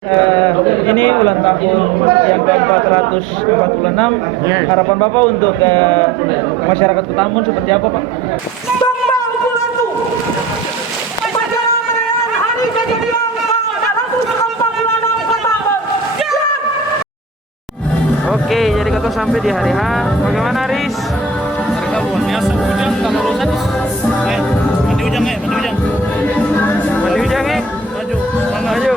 Ini ulang tahun yang ke-446. Harapan Bapak untuk masyarakat Kota Ambon seperti apa, Pak? Tumbang Pulatu, upacara perayaan Hari Kejadian ke-446 Kota Ambon. Siap! Oke, jadi kita sampai di hari H. Bagaimana, Riz? Harga luar biasa, hujan kalau rusak. Mandi hujan mandi hujan. Mandi hujan, Maju, maju.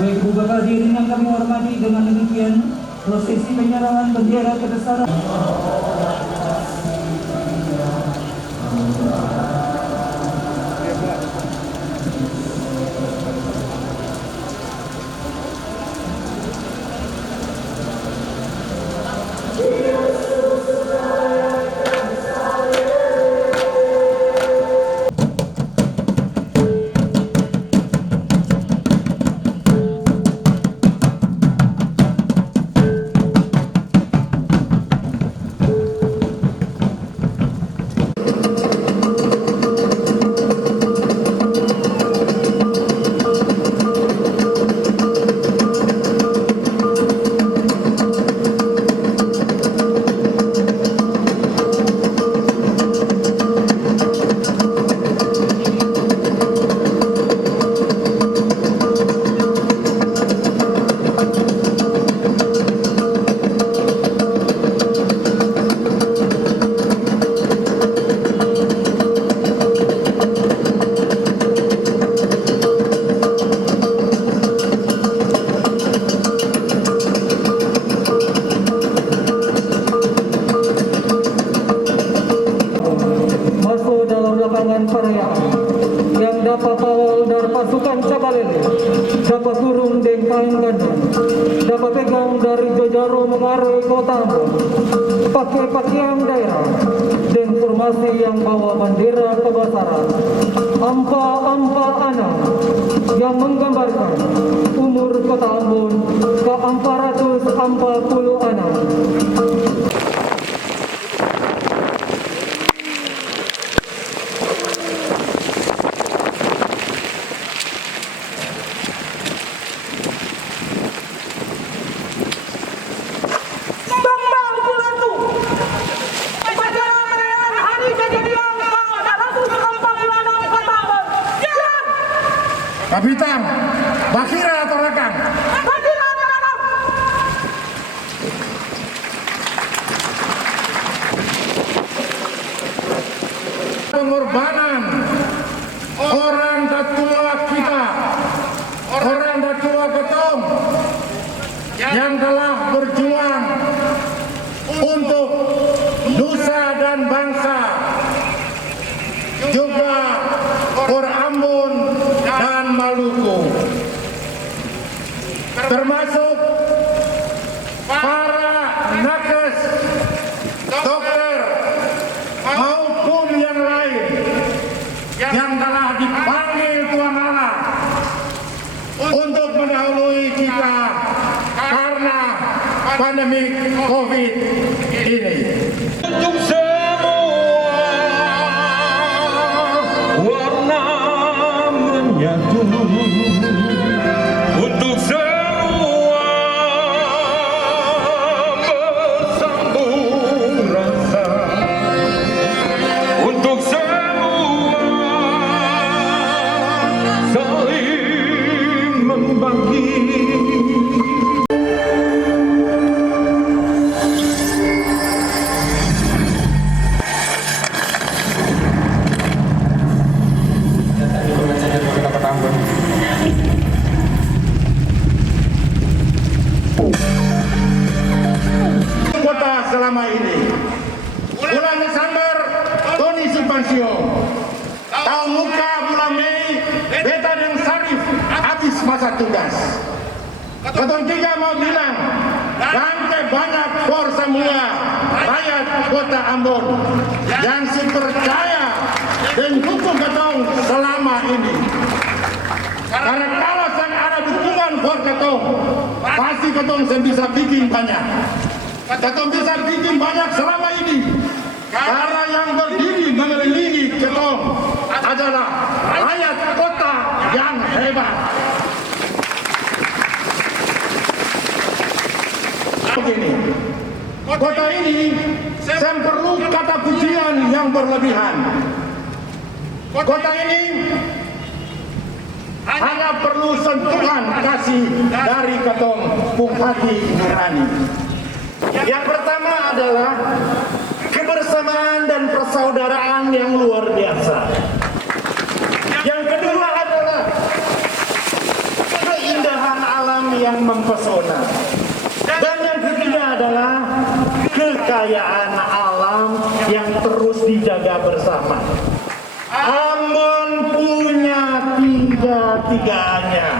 Baik, Bapak hadirin yang kami hormati, dengan demikian prosesi penyerahan bendera kebesaran. Yang dapat kawal dari pasukan Cabalele, dapat turun dan kain gandang, dapat pegang dari Jojaro mengarai Kota Ambon, pakai pakaian daerah dan formasi yang bawa bendera kebesaran, ampa anak yang menggambarkan umur Kota Ambon ke 446. Tumbang Pulatu, upacara perayaan Hari Kejadian ke-446 Kota Ambon. Siap! Kapitan, Bakira atau rekan? Bendera merah. Pengorbanan orang tua kita, orang tua Ketong yang telah berjuang untuk nusa dan bangsa, juga Kota Ambon dan Maluku, termasuk para nakes, dokter, maupun yang lain yang telah dipanggil Tuhan Allah untuk mendahului kita karena pandemi COVID ini. Untuk semua warna menyatu, untuk semua bersambung rasa, untuk semua beta dan Sarif habis masa tugas. Ketong tiga mau bilang, ganti banyak for semua rakyat kota Ambon yang percaya dan dukung ketong selama ini. Karena kalau sang ada dukungan for ketong, pasti ketong bisa bikin banyak. Ketong bisa bikin banyak selama ini. Karena yang berdiri mengelilingi ketong adalah rakyat kota yang hebat. Begini, kota ini saya perlu kata pujian yang berlebihan. Kota ini hanya perlu sentuhan kasih dari ketong Bung Hati Nurani. Yang pertama adalah kebersamaan dan persaudaraan yang luar biasa. Yang kedua adalah keindahan alam yang mempesona. Dan yang ketiga adalah kekayaan alam yang terus dijaga bersama. Ambon punya tiga-tiganya.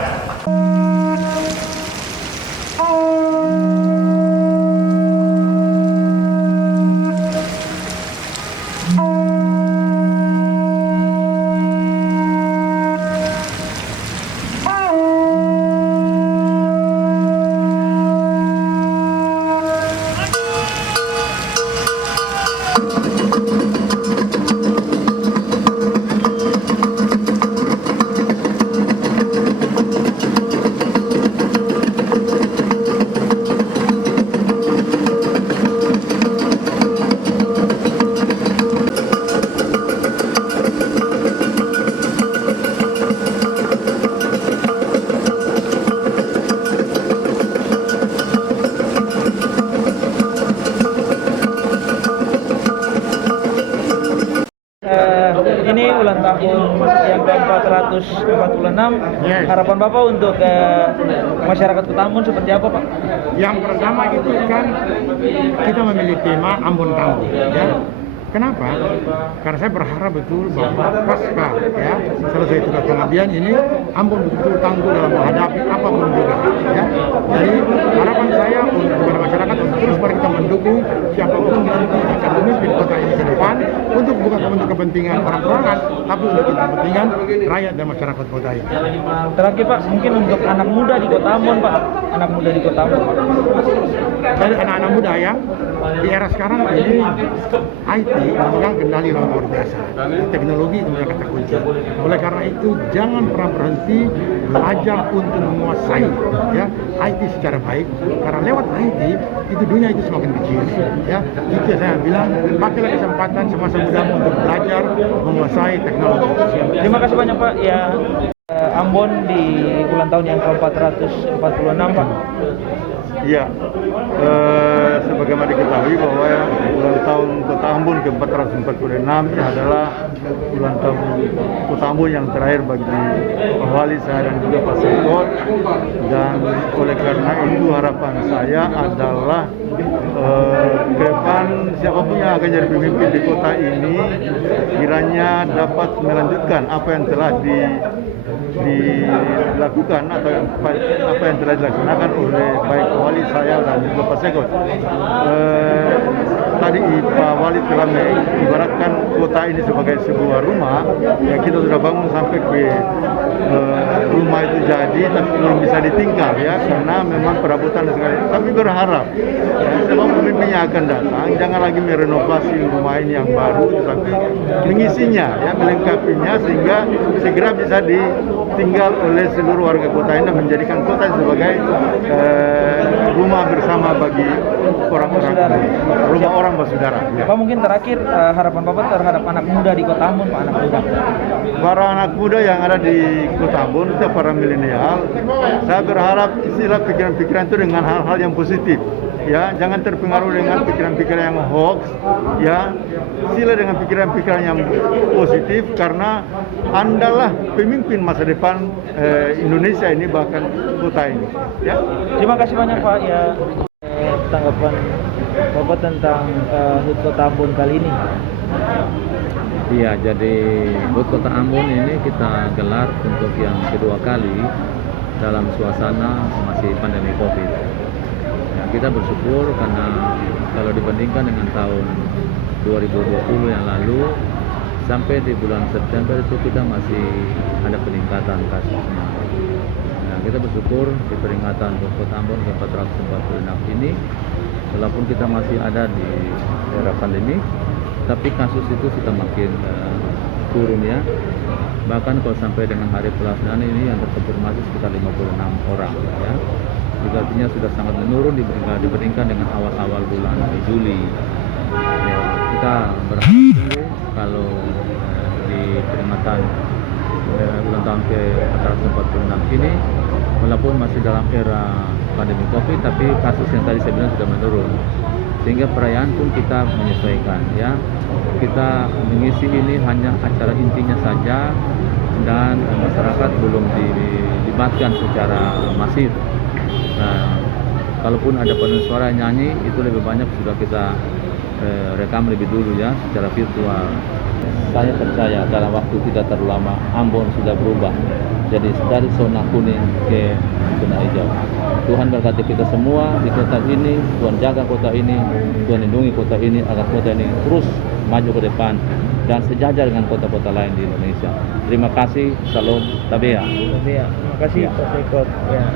Ini ulang tahun yang ke-446. Harapan Bapak untuk masyarakat Kota Ambon seperti apa, Pak? Yang pertama itu kan kita memilih tema Ambon Tangguh, ya. Kenapa? Karena saya berharap betul bahwa pasca ya selesai tugas pengabdian ini Ambon betul tangguh dalam menghadapi apapun juga. Ya. Jadi harapan saya untuk kepada masyarakat untuk terus mari kita mendukung siapapun nanti akan memimpin kota ini ke depan untuk bukan untuk kepentingan orang-orangan, tapi untuk kepentingan rakyat dan masyarakat kota ini. Terakhir, Pak, mungkin untuk anak muda di Kota Ambon, Pak. Anak muda di Kota Ambon. Dari anak-anak muda ya, di era sekarang ini IT memegang kendali yang luar biasa. Teknologi itu kata kunci. Oleh karena itu jangan pernah berhenti belajar untuk menguasai ya IT secara baik. Karena lewat IT itu dunia itu semakin kecil. Ya itu saya bilang pakailah kesempatan semasa mudamu untuk belajar menguasai teknologi. Terima kasih banyak, Pak. Ya. Ambon di ulang tahun yang ke-446, Pak. Iya, sebagaimana diketahui bahwa ulang tahun Kota Ambon ke-446 ini adalah ulang tahun Kota Ambon yang terakhir bagi Pak Wali saya dan juga Pak Sekor. Dan oleh karena itu harapan saya adalah ke depan siapapun yang akan jadi pemimpin di kota ini kiranya dapat melanjutkan apa yang telah dilakukan atau apa yang telah dilaksanakan oleh baik Pak Wali saya dan juga Pak Sekot. Tadi Pak Wali telah mengibaratkan kota ini sebagai sebuah rumah yang kita sudah bangun sampai ke rumah itu jadi tapi belum bisa ditinggal ya karena memang perabotan dan segala. Tapi berharap ya, sebab pemimpinnya akan datang jangan lagi merenovasi rumah ini yang baru tetapi mengisinya ya melengkapinya sehingga segera bisa ditinggal oleh seluruh warga kota ini dan menjadikan kota sebagai rumah bersama bagi orang-orang rumah orang bersaudara. Ya. Pak, mungkin terakhir harapan Bapak terhadap anak muda di Kota Ambon, Pak, anak muda. Para anak muda yang ada di Kota Ambon, para milenial, saya berharap istilah pikiran-pikiran itu dengan hal-hal yang positif. Ya, jangan terpengaruh dengan pikiran-pikiran yang hoax. Ya, sila dengan pikiran-pikiran yang positif karena Andalah pemimpin masa depan Indonesia ini bahkan kota ini. Ya. Terima kasih banyak, Pak, ya tanggapan Bapak tentang HUT Kota Ambon kali ini. Iya, jadi HUT Kota Ambon ini kita gelar untuk yang kedua kali dalam suasana masih pandemi COVID. Ya, kita bersyukur karena kalau dibandingkan dengan tahun 2020 yang lalu, sampai di bulan September itu kita masih ada peningkatan kasusnya. Nah, kita bersyukur di peringatan HUT Kota Ambon ke-446 ini, walaupun kita masih ada di era pandemi, tapi kasus itu sudah makin turun ya. Bahkan kalau sampai dengan hari pelaksanaan ini yang terkonfirmasi sekitar 56 orang ya. Jadi artinya sudah sangat menurun dibandingkan dengan awal-awal bulan Juli. Ya, kita berharap kalau di peringatan ulang tahun ke-446 ini, walaupun masih dalam era pandemi COVID, tapi kasus yang tadi saya bilang sudah menurun. Sehingga perayaan pun kita menyesuaikan ya. Kita mengisi ini hanya acara intinya saja dan masyarakat belum dilibatkan secara masif. Nah, kalaupun ada paduan suara nyanyi itu lebih banyak sudah kita rekam lebih dulu ya secara virtual. Saya percaya dalam waktu tidak terlalu lama Ambon sudah berubah jadi dari zona kuning ke zona hijau. Tuhan berkati kita semua di kota ini, Tuhan jaga kota ini, Tuhan lindungi kota ini agar kota ini terus maju ke depan dan sejajar dengan kota-kota lain di Indonesia. Terima kasih, salam Tabea. Terima kasih Pak Sekot. Ya.